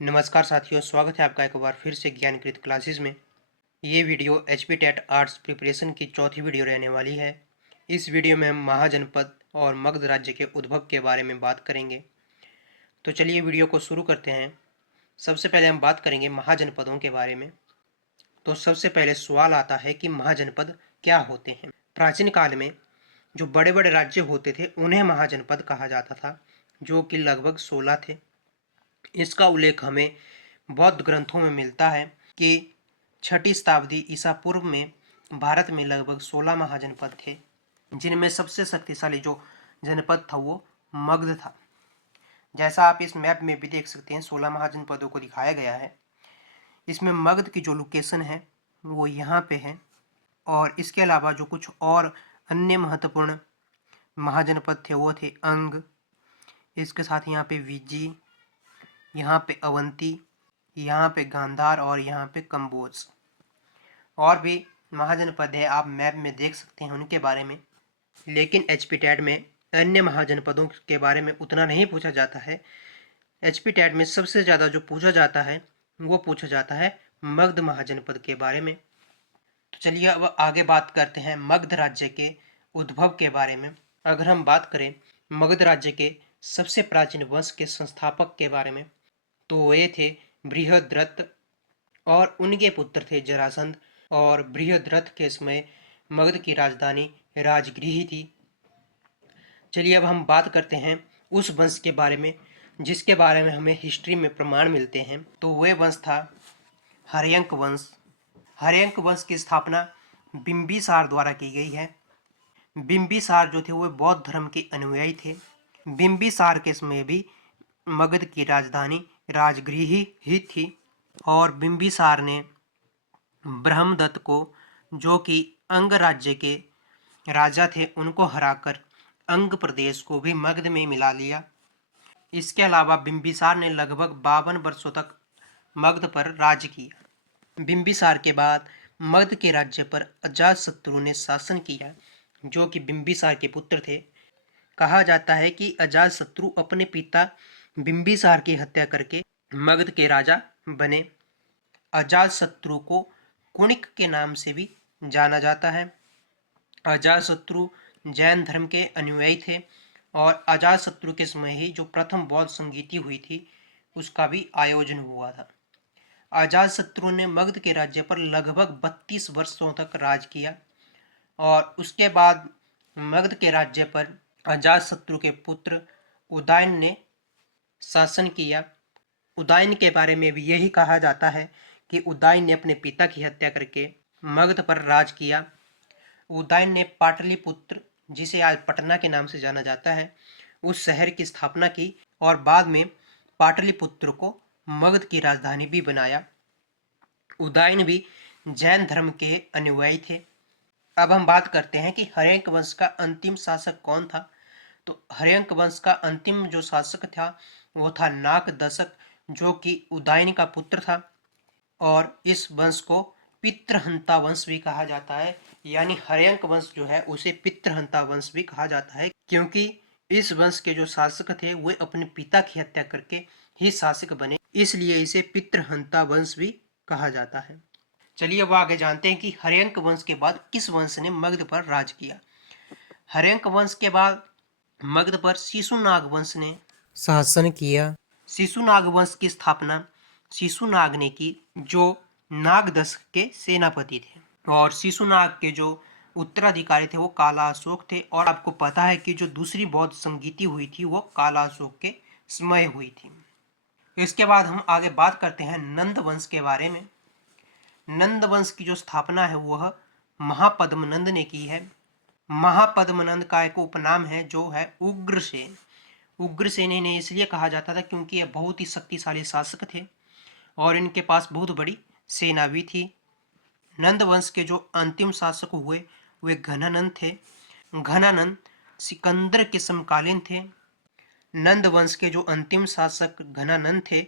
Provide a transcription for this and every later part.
नमस्कार साथियों, स्वागत है आपका एक बार फिर से ज्ञानकृत क्लासेस में। ये video HP TET arts preparation की चौथी वीडियो रहने वाली है। इस वीडियो में हम महाजनपद और मगध राज्य के उद्भव के बारे में बात करेंगे। तो चलिए वीडियो को शुरू करते हैं। सबसे पहले हम बात करेंगे महाजनपदों के बारे में। तो सबसे पहले सवाल आता है कि महाजनपद क्या होते हैं। प्राचीन काल में जो बड़े बड़े राज्य होते थे उन्हें महाजनपद कहा जाता था, जो कि लगभग 16 थे। इसका उल्लेख हमें बौद्ध ग्रंथों में मिलता है कि 6ठी शताब्दी ईसा पूर्व में भारत में लगभग 16 महाजनपद थे, जिनमें सबसे शक्तिशाली जो जनपद था वो मगध था। जैसा आप इस मैप में भी देख सकते हैं, 16 महाजनपदों को दिखाया गया है। इसमें मगध की जो लोकेशन है वो यहाँ पे है, और इसके अलावा जो कुछ और अन्य महत्वपूर्ण महाजनपद थे वो थे अंग, इसके साथ यहाँ पे विजी, यहाँ पे अवंती, यहाँ पे गांधार और यहाँ पे कंबोज। और भी महाजनपद है, आप मैप में देख सकते हैं उनके बारे में। लेकिन एचपी टैट में अन्य महाजनपदों के बारे में उतना नहीं पूछा जाता है। एचपी टैट में सबसे ज़्यादा जो पूछा जाता है वो पूछा जाता है मगध महाजनपद के बारे में। तो चलिए अब आगे बात करते हैं मगध राज्य के उद्भव के बारे में। अगर हम बात करें मगध राज्य के सबसे प्राचीन वंश के संस्थापक के बारे में, तो वे थे बृहद्रथ और उनके पुत्र थे जरासंध। और बृहद्रथ के समय मगध की राजधानी राजगृह थी। चलिए अब हम बात करते हैं उस वंश के बारे में जिसके बारे में हमें हिस्ट्री में प्रमाण मिलते हैं। तो वह वंश था हर्यंक वंश। हर्यंक वंश की स्थापना बिंबिसार द्वारा की गई है। बिंबिसार जो थे वो बौद्ध धर्म के अनुयायी थे। बिंबिसार के समय भी मगध की राजधानी राजगृह ही थी, और बिंबिसार ने ब्रह्मदत्त को, जो कि अंग राज्य के राजा थे, उनको हराकर अंग प्रदेश को भी मगध में मिला लिया। इसके अलावा बिंबिसार ने लगभग 52 वर्षों तक मगध पर राज किया। बिंबिसार के बाद मगध के राज्य पर अजातशत्रु ने शासन किया, जो कि बिंबिसार के पुत्र थे। कहा जाता है कि अजातशत्रु अपने पिता बिंबिसार की हत्या करके मगध के राजा बने। अजातशत्रु को कुणिक के नाम से भी जाना जाता है। अजातशत्रु जैन धर्म के अनुयायी थे, और अजातशत्रु के समय ही जो प्रथम बौद्ध संगीति हुई थी उसका भी आयोजन हुआ था। अजातशत्रु ने मगध के राज्य पर लगभग 32 वर्षों तक राज किया, और उसके बाद मगध के राज्य पर अजातशत्रु के पुत्र उदयन ने शासन किया। उदयन के बारे में भी यही कहा जाता है कि उदयन ने अपने पिता की हत्या करके मगध पर राज किया। उदयन ने पाटलिपुत्र, जिसे आज पटना के नाम से जाना जाता है, उस शहर की स्थापना की, और बाद में पाटलिपुत्र को मगध की राजधानी भी बनाया। उदयन भी जैन धर्म के अनुयायी थे। अब हम बात करते हैं कि हर्यंक वंश का अंतिम शासक कौन था। तो हर्यंक वंश का अंतिम जो शासक था वो था नागदशक, जो कि उदयन का पुत्र था। और इस वंश को पितृहंता वंश भी कहा जाता है, यानी हर्यंक वंश जो है उसे पितृहंता वंश भी कहा जाता है, क्योंकि इस वंश के जो शासक थे वे अपने पिता की हत्या करके ही शासक बने, इसलिए इसे पितृहंता वंश भी कहा जाता है। चलिए अब आगे जानते हैं कि हर्यंक वंश के बाद किस वंश ने मगध पर राज किया। हर्यंक वंश के बाद मगध पर शिशुनाग वंश ने शासन किया। शिशुनाग वंश की स्थापना शिशुनाग ने की, जो नागदशक के सेनापति थे। और शिशुनाग के जो उत्तराधिकारी थे वो काला अशोक थे। और आपको पता है कि जो दूसरी बौद्ध संगीति हुई थी वो काला अशोक के समय हुई थी। इसके बाद हम आगे बात करते हैं नंद वंश के बारे में। नंद वंश की जो स्थापना है वह महापद्मनंद ने की है। महापद्मनंद का एक उपनाम है जो है उग्रसेन। उग्रसेन इन्हें इसलिए कहा जाता था क्योंकि ये बहुत ही शक्तिशाली शासक थे और इनके पास बहुत बड़ी सेना भी थी। नंद वंश के जो अंतिम शासक हुए वे घनानंद थे। घनानंद सिकंदर के समकालीन थे। नंद वंश के जो अंतिम शासक घनानंद थे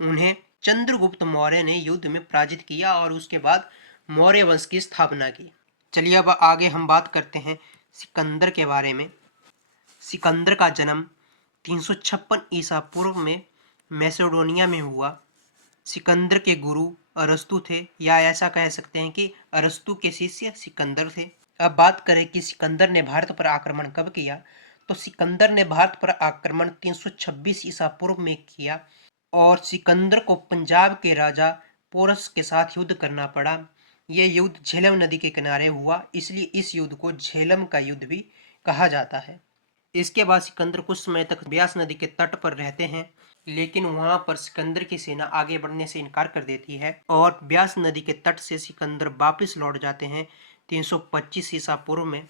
उन्हें चंद्रगुप्त मौर्य ने युद्ध में पराजित किया और उसके बाद मौर्य वंश की स्थापना की। चलिए अब आगे हम बात करते हैं सिकंदर के बारे में। सिकंदर का जन्म 356 ईसा पूर्व में मैसेडोनिया में हुआ। सिकंदर के गुरु अरस्तु थे, या ऐसा कह सकते हैं कि अरस्तु के शिष्य सिकंदर थे। अब बात करें कि सिकंदर ने भारत पर आक्रमण कब किया, तो सिकंदर ने भारत पर आक्रमण 326 ईसा पूर्व में किया और सिकंदर को पंजाब के राजा पोरस के साथ युद्ध करना पड़ा। यह युद्ध झेलम नदी के किनारे हुआ, इसलिए इस युद्ध को झेलम का युद्ध भी कहा जाता है। इसके बाद सिकंदर कुछ समय तक ब्यास नदी के तट पर रहते हैं, लेकिन वहां पर सिकंदर की सेना आगे बढ़ने से इनकार कर देती है और ब्यास नदी के तट से सिकंदर वापस लौट जाते हैं 325 ईसा पूर्व में।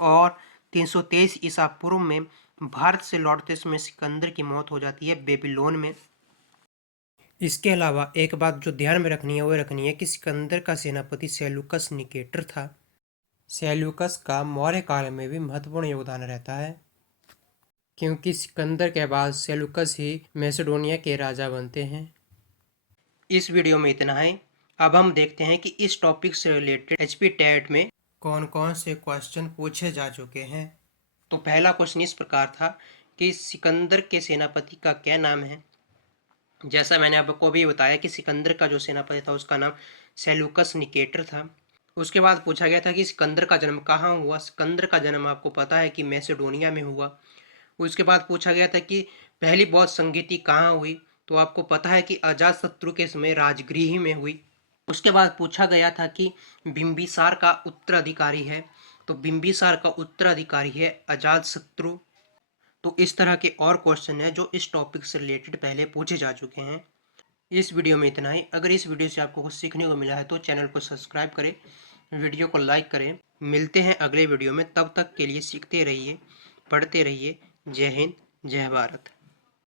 और 323 ईसा पूर्व में भारत से लौटते समय सिकंदर की मौत हो जाती है बेबीलोन में। इसके अलावा एक बात जो ध्यान में रखनी है वो रखनी है कि सिकंदर का सेनापति सेल्यूकस निकेटर था। सेल्यूकस का मौर्य काल में भी महत्वपूर्ण योगदान रहता है, क्योंकि सिकंदर के बाद सेल्यूकस ही मैसेडोनिया के राजा बनते हैं। इस वीडियो में इतना है। अब हम देखते हैं कि इस टॉपिक से रिलेटेड एचपी टेट में कौन कौन से क्वेश्चन पूछे जा चुके हैं। तो पहला क्वेश्चन इस प्रकार था कि सिकंदर के सेनापति का क्या नाम है। जैसा मैंने आपको अभी बताया कि सिकंदर का जो सेनापति था उसका नाम सेल्यूकस निकेटर था। उसके बाद पूछा गया था कि सिकंदर का जन्म कहाँ हुआ। सिकंदर का जन्म आपको पता है कि मैसेडोनिया में हुआ। उसके बाद पूछा गया था कि पहली बौद्ध संगीति कहाँ हुई, तो आपको पता है कि अजातशत्रु के समय राजगृह में हुई। उसके बाद पूछा गया था कि बिंबिसार का उत्तराधिकारी है, तो बिंबिसार का उत्तराधिकारी है अजातशत्रु। तो इस तरह के और क्वेश्चन है जो इस टॉपिक से रिलेटेड पहले पूछे जा चुके हैं। इस वीडियो में इतना ही। अगर इस वीडियो से आपको कुछ सीखने को मिला है तो चैनल को सब्सक्राइब करें, वीडियो को लाइक करें। मिलते हैं अगले वीडियो में, तब तक के लिए सीखते रहिए, पढ़ते रहिए। जय हिंद, जय भारत।